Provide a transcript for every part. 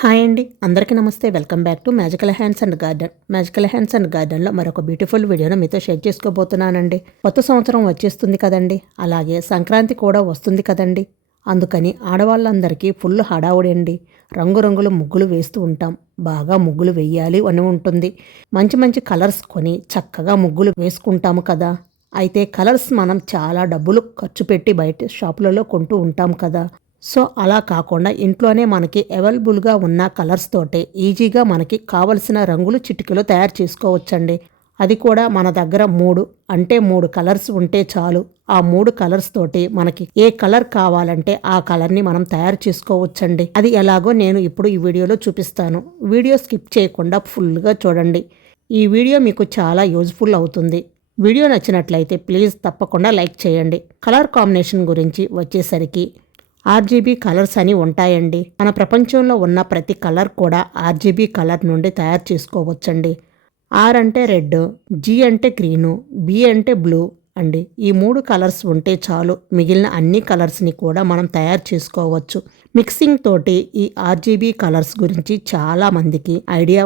Hi అండి, అందరికీ నమస్తే. Welcome back to magical hands and garden. Magical hands and గార్డెన్లో మరొక బ్యూటిఫుల్ వీడియోను మీతో షేర్ చేసుకోబోతున్నానండి. కొత్త సంవత్సరం వచ్చేస్తుంది కదండి, అలాగే సంక్రాంతి కూడా వస్తుంది కదండి. అందుకని ఆడవాళ్ళందరికీ ఫుల్ హడావుడి అండి. రంగురంగుల ముగ్గులు వేస్తూ ఉంటాం. బాగా ముగ్గులు వేయాలి అని ఉంటుంది. మంచి మంచి కలర్స్ కొని చక్కగా ముగ్గులు వేసుకుంటాము కదా. అయితే కలర్స్ మనం చాలా డబ్బులు ఖర్చు పెట్టి బయట షాపులలో కొంటూ ఉంటాం కదా. సో అలా కాకుండా ఇంట్లోనే మనకి అవైలబుల్గా ఉన్న కలర్స్ తోటే ఈజీగా మనకి కావలసిన రంగులు చిటికలో తయారు చేసుకోవచ్చండి. అది కూడా మన దగ్గర మూడు కలర్స్ ఉంటే చాలు. ఆ 3 కలర్స్ తోటి మనకి ఏ కలర్ కావాలంటే ఆ కలర్ని మనం తయారు చేసుకోవచ్చండి. అది ఎలాగో నేను ఇప్పుడు ఈ వీడియోలో చూపిస్తాను. వీడియో స్కిప్ చేయకుండా ఫుల్గా చూడండి. ఈ వీడియో మీకు చాలా యూజ్ఫుల్ అవుతుంది. వీడియో నచ్చినట్లయితే ప్లీజ్ తప్పకుండా లైక్ చేయండి. కలర్ కాంబినేషన్ గురించి వచ్చేసరికి ఆర్జీబీ కలర్స్ అని ఉంటాయండి. మన ప్రపంచంలో ఉన్న ప్రతి కలర్ కూడా ఆర్జీబీ కలర్ నుండి తయారు చేసుకోవచ్చండి. ఆర్ అంటే రెడ్, జీ అంటే గ్రీను, బి అంటే బ్లూ అండి. ఈ 3 కలర్స్ ఉంటే చాలు, మిగిలిన అన్ని కలర్స్ని కూడా మనం తయారు చేసుకోవచ్చు. మిక్సింగ్ తోటి ఈ ఆర్జీబీ కలర్స్ గురించి చాలా మందికి ఐడియా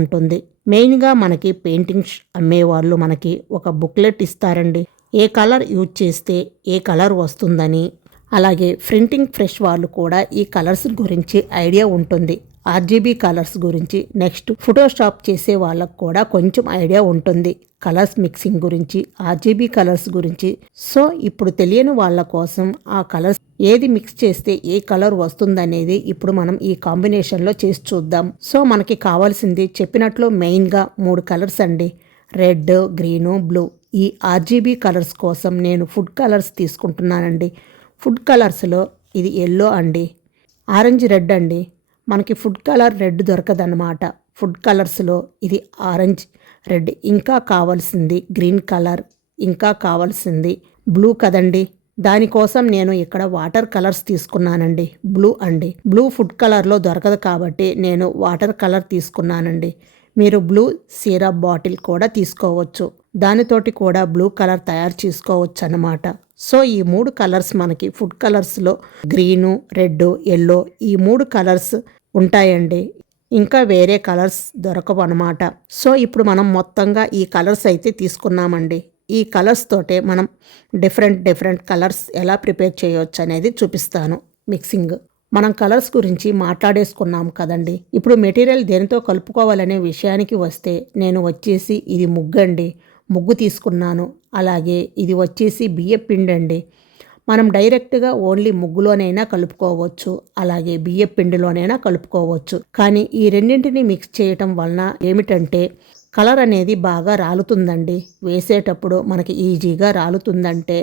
ఉంటుంది. మెయిన్గా మనకి పెయింటింగ్స్ అమ్మేవాళ్ళు మనకి ఒక బుక్లెట్ ఇస్తారండి. ఏ కలర్ యూజ్ చేస్తే ఏ కలర్ వస్తుందని. అలాగే ప్రింటింగ్ ప్రెస్ వాళ్ళు కూడా ఈ కలర్స్ గురించి ఐడియా ఉంటుంది. ఆర్జీబీ కలర్స్ గురించి, నెక్స్ట్ ఫోటోషాప్ చేసే వాళ్ళకు కూడా కొంచెం ఐడియా ఉంటుంది కలర్స్ మిక్సింగ్ గురించి, ఆర్జీబీ కలర్స్ గురించి. సో ఇప్పుడు తెలియని వాళ్ళ కోసం ఆ కలర్స్ ఏది మిక్స్ చేస్తే ఏ కలర్ వస్తుందనేది ఇప్పుడు మనం ఈ కాంబినేషన్లో చేసి చూద్దాం. సో మనకి కావాల్సింది చెప్పినట్లు మెయిన్గా 3 కలర్స్ అండి, రెడ్, గ్రీను, బ్లూ. ఈ ఆర్జీబీ కలర్స్ కోసం నేను ఫుడ్ కలర్స్ తీసుకుంటున్నానండి. ఫుడ్ కలర్స్లో ఇది ఎల్లో అండి, ఆరెంజ్ రెడ్ అండి. మనకి ఫుడ్ కలర్ రెడ్ దొరకదన్నమాట. ఫుడ్ కలర్స్లో ఇది ఆరెంజ్ రెడ్, ఇంకా కావాల్సింది గ్రీన్ కలర్, ఇంకా కావాల్సింది బ్లూ కదండి. దానికోసం నేను ఇక్కడ వాటర్ కలర్స్ తీసుకున్నానండి. బ్లూ అండి, బ్లూ ఫుడ్ కలర్లో దొరకదు కాబట్టి నేను వాటర్ కలర్ తీసుకున్నానండి. మీరు బ్లూ సిరప్ బాటిల్ కూడా తీసుకోవచ్చు, దానితోటి కూడా బ్లూ కలర్ తయారు చేసుకోవచ్చు అన్నమాట. సో ఈ 3 కలర్స్ మనకి ఫుడ్ కలర్స్లో గ్రీను, రెడ్, ఎల్లో ఈ 3 కలర్స్ ఉంటాయండి. ఇంకా వేరే కలర్స్ దొరకవు అన్నమాట. సో ఇప్పుడు మనం మొత్తంగా ఈ కలర్స్ అయితే తీసుకున్నామండి. ఈ కలర్స్ తోటే మనం డిఫరెంట్ కలర్స్ ఎలా ప్రిపేర్ చేయవచ్చు అనేది చూపిస్తాను. మిక్సింగ్ మనం కలర్స్ గురించి మాట్లాడేసుకున్నాం కదండి. ఇప్పుడు మెటీరియల్ దేనితో కలుపుకోవాలనే విషయానికి వస్తే నేను వచ్చేసి ఇది ముగ్గు తీసుకున్నాను. అలాగే ఇది వచ్చేసి బియ్యం పిండి అండి. మనం డైరెక్ట్గా ఓన్లీ ముగ్గులోనైనా కలుపుకోవచ్చు, అలాగే బియ్యం పిండిలోనైనా కలుపుకోవచ్చు. కానీ ఈ రెండింటిని మిక్స్ చేయటం వలన ఏమిటంటే కలర్ అనేది బాగా రాలుతుందండి. వేసేటప్పుడు మనకి ఈజీగా రాలుతుందంటే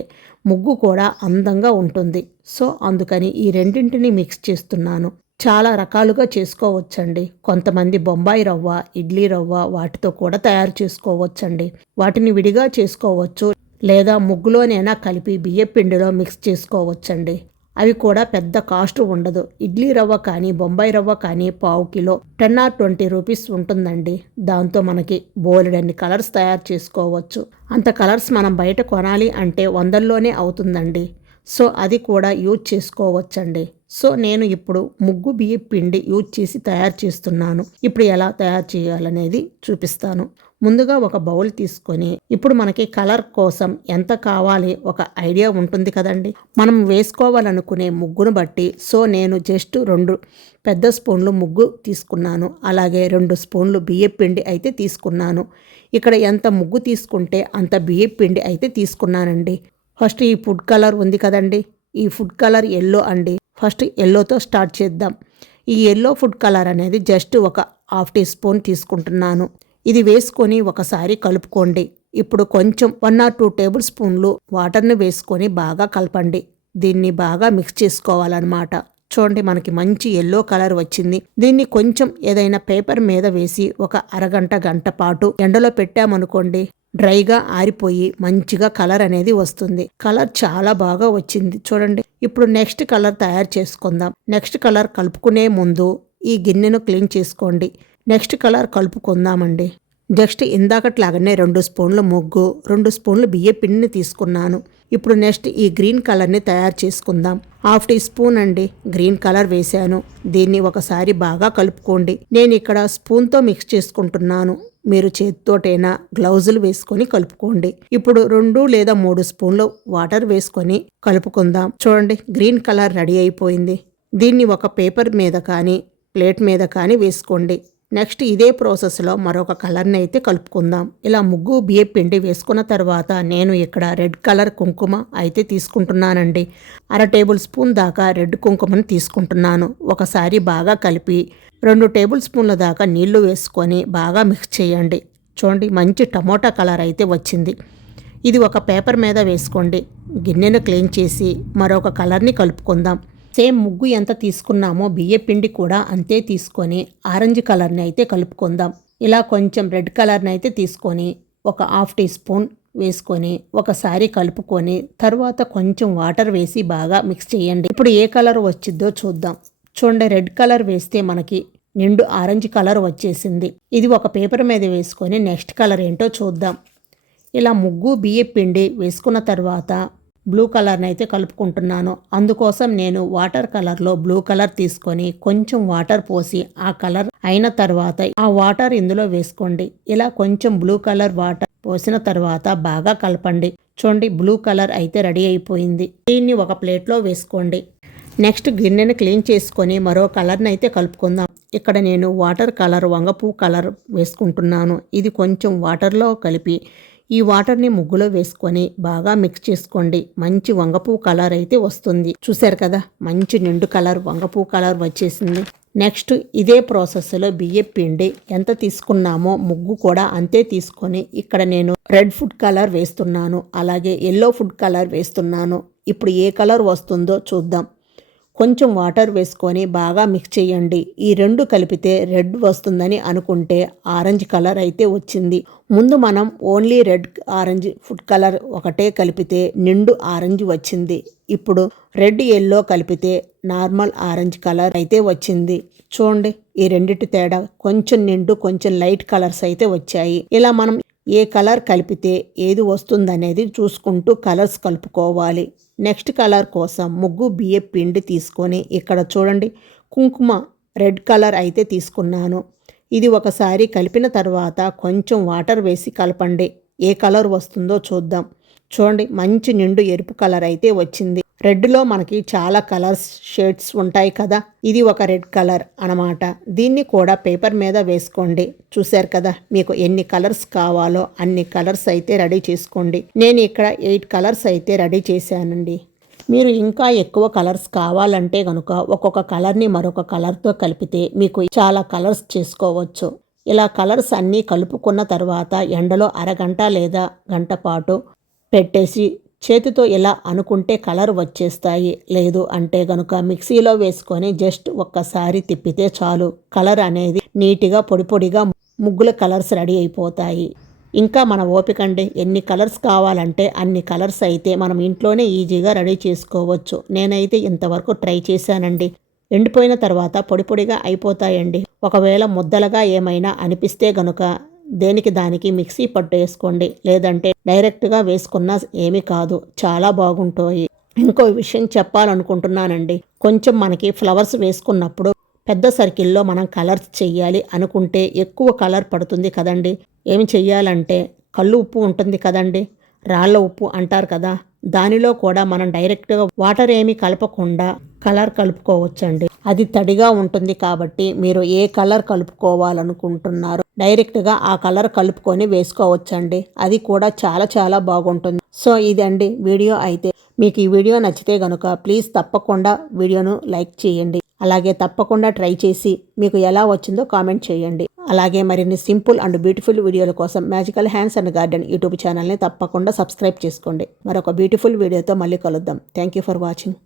ముగ్గు కూడా అందంగా ఉంటుంది. సో అందుకని ఈ రెండింటిని మిక్స్ చేస్తున్నాను. చాలా రకాలుగా చేసుకోవచ్చండి. కొంతమంది బొంబాయి రవ్వ, ఇడ్లీ రవ్వ వాటితో కూడా తయారు చేసుకోవచ్చండి. వాటిని విడిగా చేసుకోవచ్చు, లేదా ముగ్గులోనైనా కలిపి బియ్యం పిండిలో మిక్స్ చేసుకోవచ్చండి. అవి కూడా పెద్ద కాస్ట్ ఉండదు. ఇడ్లీ రవ్వ కానీ బొంబాయి రవ్వ కానీ పావు కిలో 10 or 20 రూపీస్ ఉంటుందండి. దాంతో మనకి బోలెడన్ని కలర్స్ తయారు చేసుకోవచ్చు. అంత కలర్స్ మనం బయట కొనాలి అంటే 100లోనే అవుతుందండి. సో అది కూడా యూజ్ చేసుకోవచ్చండి. సో నేను ఇప్పుడు ముగ్గు బియ్యం పిండి యూజ్ చేసి తయారు చేస్తున్నాను. ఇప్పుడు ఎలా తయారు చేయాలనేది చూపిస్తాను. ముందుగా ఒక బౌల్ తీసుకొని, ఇప్పుడు మనకి కలర్ కోసం ఎంత కావాలి ఒక ఐడియా ఉంటుంది కదండి. మనం వేసుకోవాలనుకునే ముగ్గును బట్టి సో నేను జస్ట్ 2 పెద్ద స్పూన్లు ముగ్గు తీసుకున్నాను, అలాగే 2 స్పూన్లు బియ్యం పిండి అయితే తీసుకున్నాను. ఇక్కడ ఎంత ముగ్గు తీసుకుంటే అంత బియ్యం పిండి అయితే తీసుకున్నానండి. ఫస్ట్ ఈ ఫుడ్ కలర్ ఉంది కదండి, ఈ ఫుడ్ కలర్ ఎల్లో అండి. ఫస్ట్ ఎల్లోతో స్టార్ట్ చేద్దాం. ఈ ఎల్లో ఫుడ్ కలర్ అనేది జస్ట్ ఒక 1/2 టీ స్పూన్ తీసుకుంటున్నాను. ఇది వేసుకొని ఒకసారి కలుపుకోండి. ఇప్పుడు కొంచెం 1 or 2 టేబుల్ స్పూన్లు వాటర్ని వేసుకొని బాగా కలపండి. దీన్ని బాగా మిక్స్ చేసుకోవాలన్నమాట. చూడండి, మనకి మంచి ఎల్లో కలర్ వచ్చింది. దీన్ని కొంచెం ఏదైనా పేపర్ మీద వేసి ఒక గంట పాటు ఎండలో పెట్టామనుకోండి, డ్రైగా ఆరిపోయి మంచిగా కలర్ అనేది వస్తుంది. కలర్ చాలా బాగా వచ్చింది చూడండి. ఇప్పుడు నెక్స్ట్ కలర్ తయారు చేసుకుందాం. నెక్స్ట్ కలర్ కలుపుకునే ముందు ఈ గిన్నెను క్లీన్ చేసుకోండి. నెక్స్ట్ కలర్ కలుపుకుందామండి. జస్ట్ ఇందాకట్లాగానే 2 స్పూన్ల ముగ్గు, 2 స్పూన్లు బియ్య పిండిని తీసుకున్నాను. ఇప్పుడు నెక్స్ట్ ఈ గ్రీన్ కలర్ని తయారు చేసుకుందాం. 1/2 టీ స్పూన్ అండి గ్రీన్ కలర్ వేశాను. దీన్ని ఒకసారి బాగా కలుపుకోండి. నేను ఇక్కడ స్పూన్తో మిక్స్ చేసుకుంటున్నాను. మీరు చేతితోటైనా గ్లౌజులు వేసుకొని కలుపుకోండి. ఇప్పుడు 2 లేదా 3 స్పూన్లు వాటర్ వేసుకొని కలుపుకుందాం. చూడండి గ్రీన్ కలర్ రెడీ అయిపోయింది. దీన్ని ఒక పేపర్ మీద కానీ ప్లేట్ మీద కానీ వేసుకోండి. నెక్స్ట్ ఇదే ప్రాసెస్లో మరొక కలర్ని అయితే కలుపుకుందాం. ఇలా ముగ్గు బియ్య పిండి వేసుకున్న తర్వాత నేను ఇక్కడ రెడ్ కలర్ కుంకుమ అయితే తీసుకుంటున్నానండి. 1/2 టేబుల్ స్పూన్ దాకా రెడ్ కుంకుమని తీసుకుంటున్నాను. ఒకసారి బాగా కలిపి 2 టేబుల్ స్పూన్ల దాకా నీళ్లు వేసుకొని బాగా మిక్స్ చేయండి. చూడండి మంచి టమోటా కలర్ అయితే వచ్చింది. ఇది ఒక పేపర్ మీద వేసుకోండి. గిన్నెను క్లీన్ చేసి మరొక కలర్ని కలుపుకుందాం. సేమ్ ముగ్గు ఎంత తీసుకున్నామో బియ్య పిండి కూడా అంతే తీసుకొని ఆరెంజ్ కలర్ని అయితే కలుపుకుందాం. ఇలా కొంచెం రెడ్ కలర్ని అయితే తీసుకొని ఒక 1/2 టీ స్పూన్ వేసుకొని ఒకసారి కలుపుకొని తర్వాత కొంచెం వాటర్ వేసి బాగా మిక్స్ చేయండి. ఇప్పుడు ఏ కలర్ వచ్చిద్దో చూద్దాం. చూడండి రెడ్ కలర్ వేస్తే మనకి నిండు ఆరెంజ్ కలర్ వచ్చేసింది. ఇది ఒక పేపర్ మీద వేసుకొని నెక్స్ట్ కలర్ ఏంటో చూద్దాం. ఇలా ముగ్గు బియ్య పిండి వేసుకున్న తర్వాత బ్లూ కలర్ని అయితే కలుపుకుంటున్నాను. అందుకోసం నేను వాటర్ కలర్లో బ్లూ కలర్ తీసుకొని కొంచెం వాటర్ పోసి ఆ కలర్ అయిన తర్వాత ఆ వాటర్ ఇందులో వేసుకోండి. ఇలా కొంచెం బ్లూ కలర్ వాటర్ పోసిన తర్వాత బాగా కలపండి. చూడండి బ్లూ కలర్ అయితే రెడీ అయిపోయింది. దీన్ని ఒక ప్లేట్లో వేసుకోండి. నెక్స్ట్ గిన్నెని క్లీన్ చేసుకొని మరో కలర్ని అయితే కలుపుకుందాం. ఇక్కడ నేను వాటర్ కలర్ వంగపూ కలర్ వేసుకుంటున్నాను. ఇది కొంచెం వాటర్లో కలిపి ఈ వాటర్ని ముగ్గులో వేసుకొని బాగా మిక్స్ చేసుకోండి. మంచి వంగపూ కలర్ అయితే వస్తుంది. చూశారు కదా మంచి నిండు కలర్ వంగపూ కలర్ వచ్చేసింది. నెక్స్ట్ ఇదే ప్రాసెస్లో బియ్య పిండి ఎంత తీసుకున్నామో ముగ్గు కూడా అంతే తీసుకొని ఇక్కడ నేను రెడ్ ఫుడ్ కలర్ వేస్తున్నాను. అలాగే ఎల్లో ఫుడ్ కలర్ వేస్తున్నాను. ఇప్పుడు ఏ కలర్ వస్తుందో చూద్దాం. కొంచెం వాటర్ వేసుకొని బాగా మిక్స్ చేయండి. ఈ 2 కలిపితే రెడ్ వస్తుందని అనుకుంటే ఆరెంజ్ కలర్ అయితే వచ్చింది. ముందు మనం only red orange food colour ఒకటే కలిపితే నిండు ఆరెంజ్ వచ్చింది. ఇప్పుడు రెడ్ ఎల్లో కలిపితే నార్మల్ ఆరెంజ్ కలర్ అయితే వచ్చింది. చూడండి ఈ రెండిటి తేడా కొంచెం నిండు కొంచెం లైట్ కలర్స్ అయితే వచ్చాయి. ఇలా మనం ఏ కలర్ కలిపితే ఏది వస్తుందనేది చూసుకుంటూ కలర్స్ కలుపుకోవాలి. నెక్స్ట్ కలర్ కోసం ముగ్గు బియ్య పిండి తీసుకొని ఇక్కడ చూడండి కుంకుమ రెడ్ కలర్ అయితే తీసుకున్నాను. ఇది ఒకసారి కలిపిన తర్వాత కొంచెం వాటర్ వేసి కలపండి. ఏ కలర్ వస్తుందో చూద్దాం. చూడండి మంచి నిండు ఎరుపు కలర్ అయితే వచ్చింది. రెడ్లో మనకి చాలా కలర్స్ షేడ్స్ ఉంటాయి కదా, ఇది ఒక రెడ్ కలర్ అన్నమాట. దీన్ని కూడా పేపర్ మీద వేసుకోండి. చూశారు కదా మీకు ఎన్ని కలర్స్ కావాలో అన్ని కలర్స్ అయితే రెడీ చేసుకోండి. నేను ఇక్కడ 8 కలర్స్ అయితే రెడీ చేశానండి. మీరు ఇంకా ఎక్కువ కలర్స్ కావాలంటే కనుక ఒక్కొక్క కలర్ని మరొక కలర్తో కలిపితే మీకు చాలా కలర్స్ చేసుకోవచ్చు. ఇలా కలర్స్ అన్నీ కలుపుకున్న తర్వాత ఎండలో అరగంట లేదా గంట పాటు పెట్టేసి చేతితో ఇలా అనుకుంటే కలర్ వచ్చేస్తాయి. లేదు అంటే గనుక మిక్సీలో వేసుకొని జస్ట్ ఒక్కసారి తిప్పితే చాలు. కలర్ అనేది నీట్గా పొడి పొడిగా ముగ్గుల కలర్స్ రెడీ అయిపోతాయి. ఇంకా మన ఓపిక అండి, ఎన్ని కలర్స్ కావాలంటే అన్ని కలర్స్ అయితే మనం ఇంట్లోనే ఈజీగా రెడీ చేసుకోవచ్చు. నేనైతే ఇంతవరకు ట్రై చేశానండి. ఎండిపోయిన తర్వాత పొడి పొడిగా అయిపోతాయండి. ఒకవేళ ముద్దలుగా ఏమైనా అనిపిస్తే గనుక దేనికి దానికి మిక్సీ పట్టు వేసుకోండి. లేదంటే డైరెక్ట్గా వేసుకున్నా ఏమీ కాదు, చాలా బాగుంటాయి. ఇంకో విషయం చెప్పాలనుకుంటున్నానండి. కొంచెం మనకి ఫ్లవర్స్ వేసుకున్నప్పుడు పెద్ద సర్కిల్లో మనం కలర్స్ చెయ్యాలి అనుకుంటే ఎక్కువ కలర్ పడుతుంది కదండి. ఏమి చెయ్యాలంటే కళ్ళు ఉప్పు ఉంటుంది కదండి, రాళ్ళ ఉప్పు అంటారు కదా, దానిలో కూడా మనం డైరెక్ట్గా వాటర్ ఏమీ కలపకుండా కలర్ కలుపుకోవచ్చండి. అది తడిగా ఉంటుంది కాబట్టి మీరు ఏ కలర్ కలుపుకోవాలనుకుంటున్నారో డైరెక్ట్గా ఆ కలర్ కలుపుకొని వేసుకోవచ్చండి. అది కూడా చాలా చాలా బాగుంటుంది. సో ఇదండి వీడియో అయితే. మీకు ఈ వీడియో నచ్చితే కనుక ప్లీజ్ తప్పకుండా వీడియోను లైక్ చేయండి. అలాగే తప్పకుండా ట్రై చేసి మీకు ఎలా వచ్చిందో కామెంట్ చేయండి. అలాగే మరిన్ని సింపుల్ అండ్ బ్యూటిఫుల్ వీడియోల కోసం magical hands and garden YouTube ఛానల్ని తప్పకుండా సబ్స్క్రైబ్ చేసుకోండి. మరొక బ్యూటిఫుల్ వీడియోతో మళ్ళీ కలుద్దాం. Thank you for watching.